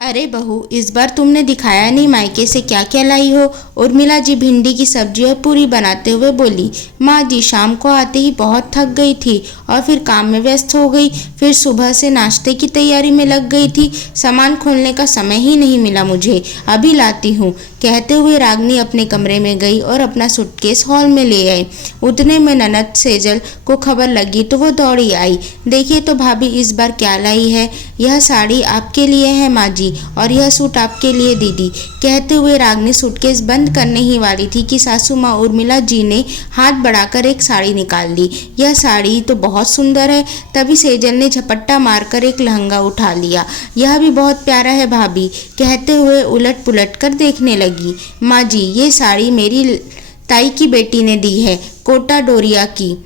अरे बहू, इस बार तुमने दिखाया नहीं मायके से क्या क्या लाई हो। उर्मिला जी भिंडी की सब्जी और पूरी बनाते हुए बोली। माँ जी, शाम को आते ही बहुत थक गई थी और फिर काम में व्यस्त हो गई। फिर सुबह से नाश्ते की तैयारी में लग गई थी। सामान खोलने का समय ही नहीं मिला मुझे। अभी लाती हूँ। कहते हुए रागनी अपने कमरे में गई और अपना सूटकेस हॉल में ले आई। उतने में ननद सेजल को खबर लगी तो वो दौड़ी आई। देखिए तो भाभी, इस बार क्या लाई है। यह साड़ी आपके लिए है माँ जी, और यह सूट आपके लिए दीदी। कहते हुए रागनी सूटकेस बंद करने ही वाली थी कि सासू माँ उर्मिला जी ने हाथ बढ़ाकर एक साड़ी निकाल ली। यह साड़ी तो बहुत सुंदर है। तभी सेजल ने झपट्टा मारकर एक लहंगा उठा लिया। यह भी बहुत प्यारा है भाभी, कहते हुए उलट पुलट कर देखने लगी। माँ जी, ये साड़ी मेरी ताई की बेटी ने दी है, कोटा डोरिया की,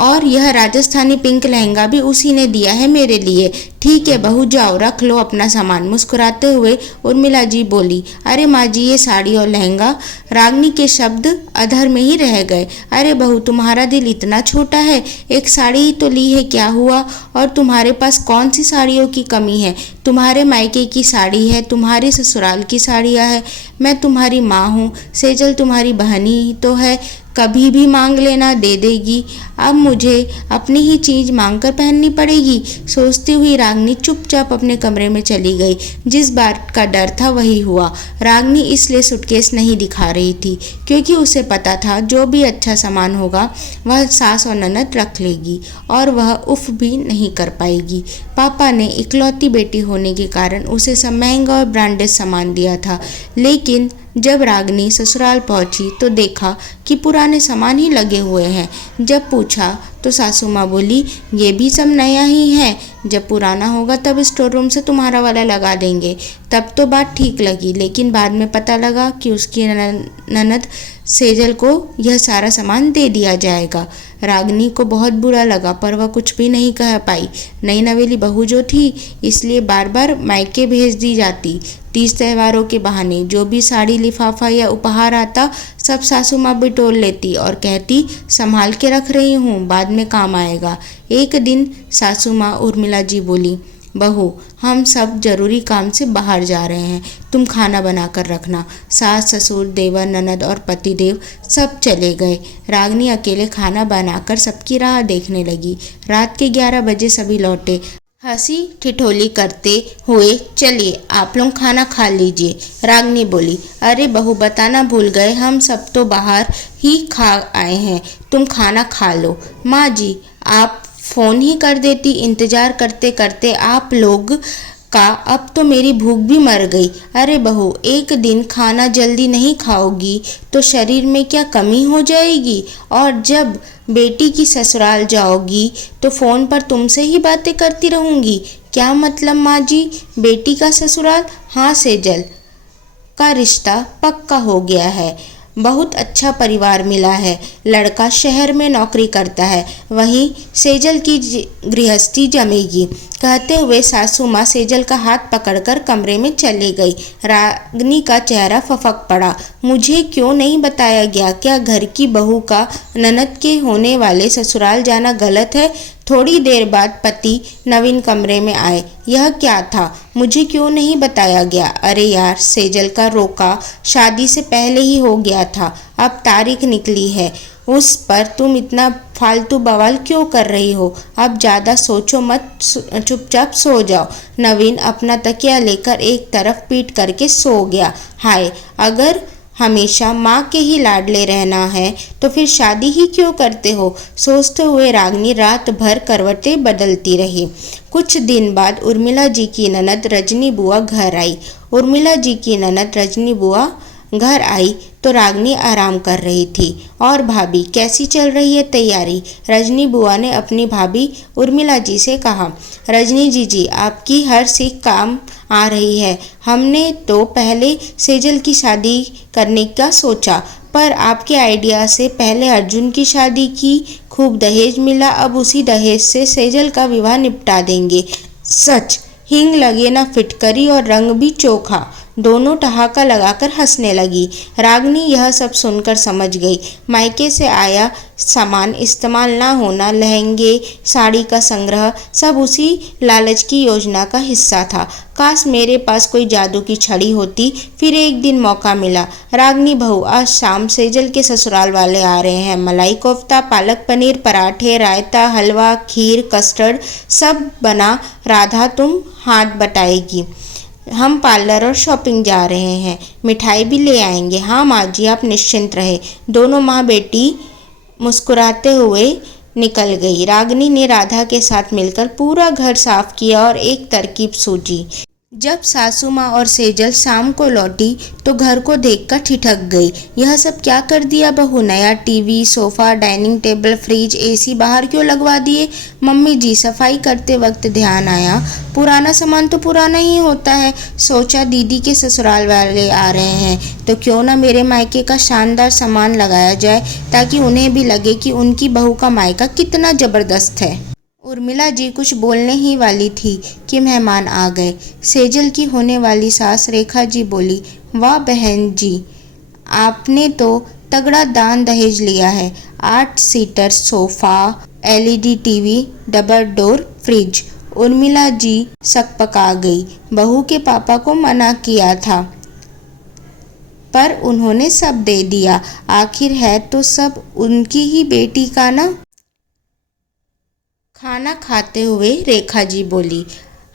और यह राजस्थानी पिंक लहंगा भी उसी ने दिया है मेरे लिए। ठीक है बहू, जाओ रख लो अपना सामान। मुस्कुराते हुए उर्मिला जी बोली। अरे माँ जी, ये साड़ी और लहंगा। रागनी के शब्द अधर में ही रह गए। अरे बहू, तुम्हारा दिल इतना छोटा है। एक साड़ी ही तो ली है, क्या हुआ। और तुम्हारे पास कौन सी साड़ियों की कमी है। तुम्हारे मायके की साड़ी है, तुम्हारी ससुराल की साड़ियाँ है। मैं तुम्हारी माँ हूँ, सेजल तुम्हारी बहनी ही तो है। कभी भी मांग लेना, दे देगी। अब मुझे अपनी ही चीज मांग कर पहननी पड़ेगी। सोचती हुई रागनी चुपचाप अपने कमरे में चली गई। जिस बात का डर था वही हुआ। रागनी इसलिए सूटकेस नहीं दिखा रही थी क्योंकि उसे पता था जो भी अच्छा सामान होगा वह सास और ननद रख लेगी और वह उफ भी नहीं कर पाएगी। पापा ने इकलौती बेटी होने के कारण उसे सब महंगा और ब्रांडेड सामान दिया था, लेकिन जब रागनी ससुराल पहुंची तो देखा कि पुराने सामान ही लगे हुए हैं। जब पूछा तो सासू माँ बोली, ये भी सब नया ही है। जब पुराना होगा तब स्टोर रूम से तुम्हारा वाला लगा देंगे। तब तो बात ठीक लगी, लेकिन बाद में पता लगा कि उसकी ननद सेजल को यह सारा सामान दे दिया जाएगा। रागनी को बहुत बुरा लगा, पर वह कुछ भी नहीं कह पाई। नई नवेली बहू जो थी, इसलिए बार बार मायके भेज दी जाती। तीज त्योहारों के बहाने जो भी साड़ी, लिफाफा या उपहार आता, सब सासू माँ बिटोर लेती और कहती, संभाल के रख रही हूँ, बाद में काम आएगा। एक दिन सासू माँ उर्मिला जी बोली, बहू, हम सब जरूरी काम से बाहर जा रहे हैं, तुम खाना बना कर रखना। सास, ससुर, देवर, ननद और पतिदेव सब चले गए। रागनी अकेले खाना बनाकर सबकी राह देखने लगी। रात के 11 बजे सभी लौटे। हंसी ठिठोली करते हुए, चलिए आप लोग खाना खा लीजिए। रागनी बोली, अरे बहू, बताना भूल गए, हम सब तो बाहर ही खा आए हैं, तुम खाना खा लो। माँ जी, आप फ़ोन ही कर देती, इंतज़ार करते करते आप लोग का अब तो मेरी भूख भी मर गई। अरे बहू, एक दिन खाना जल्दी नहीं खाओगी तो शरीर में क्या कमी हो जाएगी। और जब बेटी की ससुराल जाओगी तो फ़ोन पर तुमसे ही बातें करती रहूँगी। क्या मतलब माँ जी, बेटी का ससुराल? हाँ, सेजल का रिश्ता पक्का हो गया है। बहुत अच्छा परिवार मिला है। लड़का शहर में नौकरी करता है, वहीं सेजल की गृहस्थी जमेगी। कहते हुए सासू माँ सेजल का हाथ पकड़कर कमरे में चली गई। रागनी का चेहरा फफक पड़ा। मुझे क्यों नहीं बताया गया? क्या घर की बहू का ननद के होने वाले ससुराल जाना गलत है? थोड़ी देर बाद पति नवीन कमरे में आए। यह क्या था? मुझे क्यों नहीं बताया गया? अरे यार, सेजल का रोका शादी से पहले ही हो गया था, अब तारीख निकली है, उस पर तुम इतना फालतू बवाल क्यों कर रही हो? अब ज़्यादा सोचो मत, चुपचाप सो जाओ। नवीन अपना तकिया लेकर एक तरफ पीट करके सो गया। हाय, अगर हमेशा माँ के ही लाडले रहना है तो फिर शादी ही क्यों करते हो? सोचते हुए रागनी रात भर करवटें बदलती रही। कुछ दिन बाद उर्मिला जी की ननद रजनी बुआ घर आई। उर्मिला जी की ननद रजनी बुआ घर आई तो रागनी आराम कर रही थी। और भाभी, कैसी चल रही है तैयारी? रजनी बुआ ने अपनी भाभी उर्मिला जी से कहा। रजनी जी, आपकी हर सीख काम आ रही है। हमने तो पहले सेजल की शादी करने का सोचा, पर आपके आइडिया से पहले अर्जुन की शादी की। खूब दहेज मिला, अब उसी दहेज से सेजल का विवाह निपटा देंगे। सच, हींग लगे ना फिटकरी और रंग भी चोखा। दोनों ठहाका लगाकर हंसने लगी। रागनी यह सब सुनकर समझ गई। मायके से आया सामान इस्तेमाल ना होना, लहंगे, साड़ी का संग्रह, सब उसी लालच की योजना का हिस्सा था। काश मेरे पास कोई जादू की छड़ी होती। फिर एक दिन मौका मिला। रागनी बहू, आज शाम सेजल के ससुराल वाले आ रहे हैं। मलाई कोफ्ता, पालक पनीर, पराठे, रायता, हलवा, खीर, कस्टर्ड सब बना। राधा तुम हाथ बटाएगी। हम पार्लर और शॉपिंग जा रहे हैं, मिठाई भी ले आएंगे। हाँ माँ जी, आप निश्चिंत रहे। दोनों माँ बेटी मुस्कुराते हुए निकल गई। रागिनी ने राधा के साथ मिलकर पूरा घर साफ किया और एक तरकीब सूझी। जब सासू माँ और सेजल शाम को लौटी तो घर को देखकर ठिठक गई। यह सब क्या कर दिया बहू? नया TV, sofa, dining table, fridge, AC बाहर क्यों लगवा दिए? मम्मी जी, सफाई करते वक्त ध्यान आया पुराना सामान तो पुराना ही होता है। सोचा दीदी के ससुराल वाले आ रहे हैं तो क्यों ना मेरे मायके का शानदार सामान लगाया जाए, ताकि उन्हें भी लगे कि उनकी बहू का मायका कितना जबरदस्त है। उर्मिला जी कुछ बोलने ही वाली थी कि मेहमान आ गए। सेजल की होने वाली सास रेखा जी बोली, वाह बहन जी, आपने तो तगड़ा दान दहेज लिया है। 8 seater sofa, LED TV, double door fridge. Urmila ji सकपका गई। बहू के पापा को मना किया था पर उन्होंने सब दे दिया। आखिर है तो सब उनकी ही बेटी का ना। खाना खाते हुए रेखा जी बोली,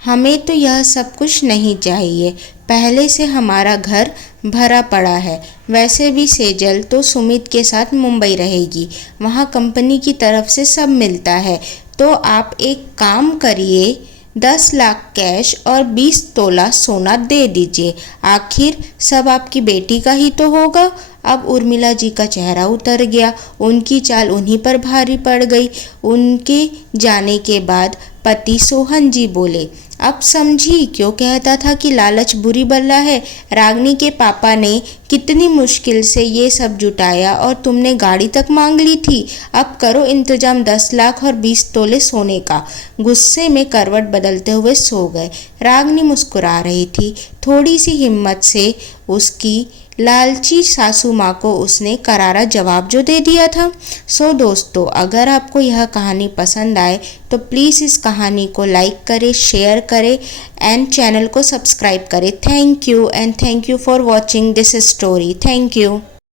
हमें तो यह सब कुछ नहीं चाहिए। पहले से हमारा घर भरा पड़ा है। वैसे भी सेजल तो सुमित के साथ मुंबई रहेगी, वहाँ कंपनी की तरफ से सब मिलता है। तो आप एक काम करिए, 10 लाख कैश और 20 तोला सोना दे दीजिए। आखिर सब आपकी बेटी का ही तो होगा। अब उर्मिला जी का चेहरा उतर गया। उनकी चाल उन्हीं पर भारी पड़ गई। उनके जाने के बाद पति सोहन जी बोले, अब समझी क्यों कहता था कि लालच बुरी बला है। रागिनी के पापा ने कितनी मुश्किल से ये सब जुटाया और तुमने गाड़ी तक मांग ली थी। अब करो इंतजाम 10 लाख और 20 तोले सोने का। गुस्से में करवट बदलते हुए सो गए। रागिनी मुस्कुरा रही थी। थोड़ी सी हिम्मत से उसकी लालची सासू माँ को उसने करारा जवाब जो दे दिया था। सो दोस्तों, अगर आपको यह कहानी पसंद आए तो प्लीज़ इस कहानी को लाइक करें, शेयर करें एंड चैनल को सब्सक्राइब करें। Thank you and thank you for watching this story. Thank you.